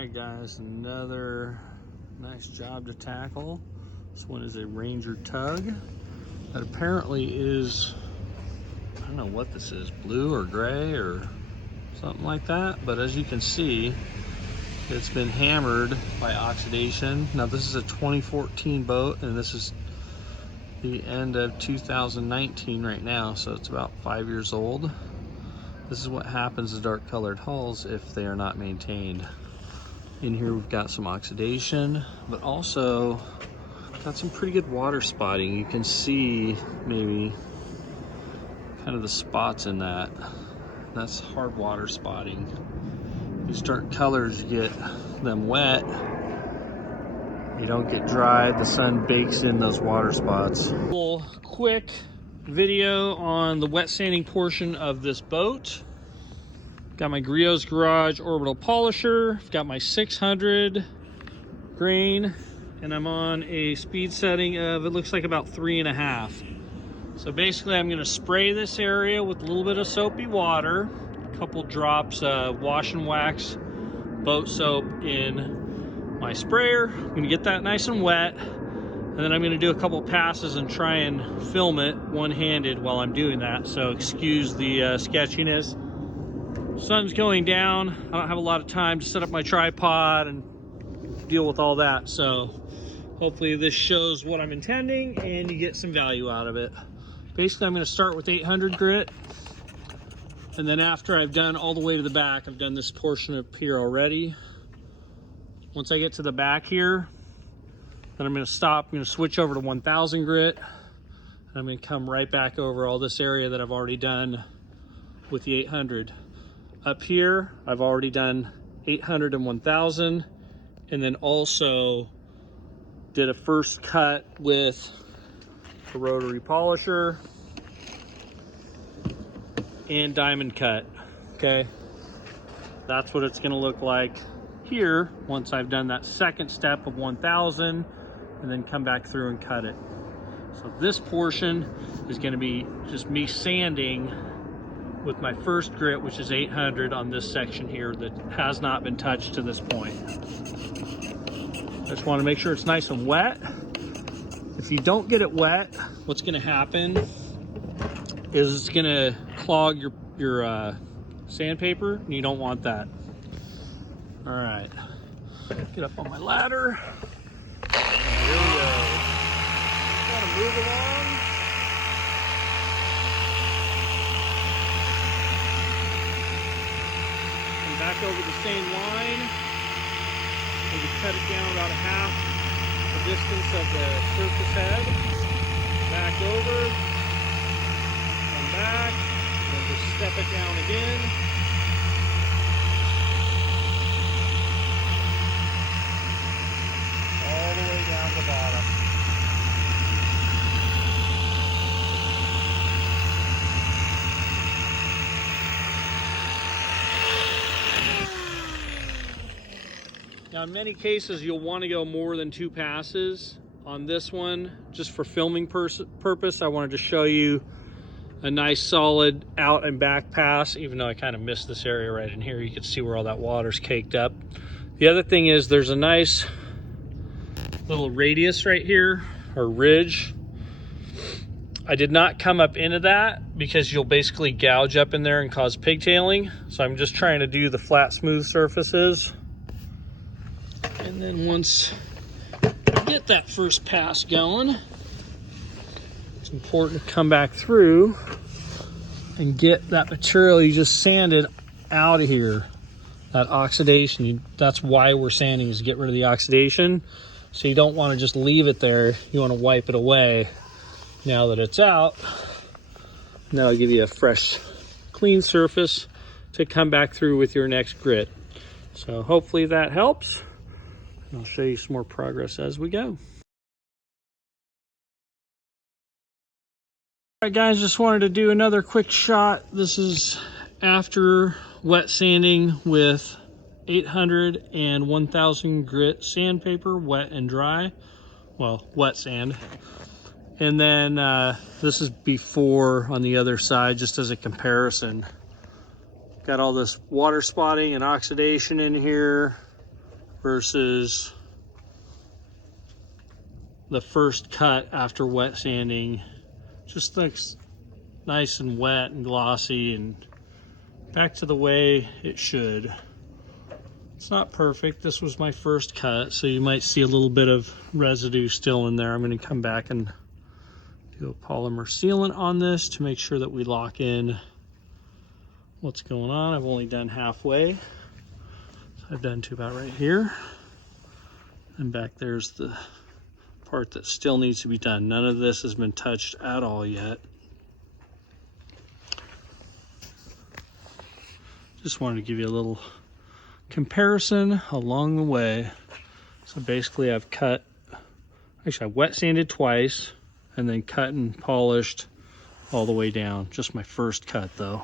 right, guys, another nice job to tackle. This one is a Ranger tug that apparently is, I don't know what this is, blue or gray or something like that, but as you can see, it's been hammered by oxidation. Now this is a 2014 boat, and this is the end of 2019 right now, so it's about 5 years old. This is what happens to dark colored hulls if they are not maintained. In here we've got some oxidation, but also got some pretty good water spotting. You can see maybe kind of the spots in that. That's hard water spotting. These dark colors, you get them wet, you don't get dry, the sun bakes in those water spots. Little quick video on the wet sanding portion of this boat. Got my Griot's Garage orbital polisher. I've got my 600 grain, and I'm on a speed setting of, it looks like about 3.5. So basically I'm gonna spray this area with a little bit of soapy water, a couple drops of wash and wax boat soap in my sprayer. I'm gonna get that nice and wet, and then I'm gonna do a couple passes and try and film it one-handed while I'm doing that. So excuse the sketchiness. Sun's going down. I don't have a lot of time to set up my tripod and deal with all that. So hopefully this shows what I'm intending and you get some value out of it. Basically, I'm going to start with 800 grit. And then after I've done all the way to the back, I've done this portion up here already. Once I get to the back here, then I'm going to stop. I'm going to switch over to 1000 grit. And I'm going to come right back over all this area that I've already done with the 800. Up here, I've already done 800 and 1000, and then also did a first cut with a rotary polisher and diamond cut. Okay, that's what it's gonna look like here once I've done that second step of 1000 and then come back through and cut it. So this portion is gonna be just me sanding with my first grit, which is 800 on this section here that has not been touched to this point. I just want to make sure it's nice and wet. If you don't get it wet, what's going to happen is it's going to clog your sandpaper, and you don't want that. All right, get up on my ladder. And here we go. Gotta move along. Back over the same line, maybe cut it down about a half the distance of the surface head. Back over, come back, and just step it down again. All the way down the bottom. Now, in many cases, you'll want to go more than 2 passes. On this one, just for filming purpose, I wanted to show you a nice solid out and back pass, even though I kind of missed this area right in here. You can see where all that water's caked up. The other thing is there's a nice little radius right here, or ridge. I did not come up into that because you'll basically gouge up in there and cause pigtailing. So I'm just trying to do the flat, smooth surfaces. And then once I get that first pass going, it's important to come back through and get that material you just sanded out of here. That oxidation, that's why we're sanding, is to get rid of the oxidation. So you don't want to just leave it there. You want to wipe it away now that it's out. And that'll give you a fresh, clean surface to come back through with your next grit. So hopefully that helps. I'll show you some more progress as we go. All right, guys, just wanted to do another quick shot. This is after wet sanding with 800 and 1000 grit sandpaper, wet and dry. Well, wet sand. And then this is before on the other side, just as a comparison. Got all this water spotting and oxidation in here. versus the first cut after wet sanding. Just looks nice and wet and glossy and back to the way it should. It's not perfect. This was my first cut, so you might see a little bit of residue still in there. I'm going to come back and do a polymer sealant on this to make sure that we lock in what's going on. I've only done halfway. So I've done to about right here. And back there's the part that still needs to be done. None of this has been touched at all yet. Just wanted to give you a little comparison along the way. So basically I've wet sanded twice and then cut and polished all the way down. Just my first cut though.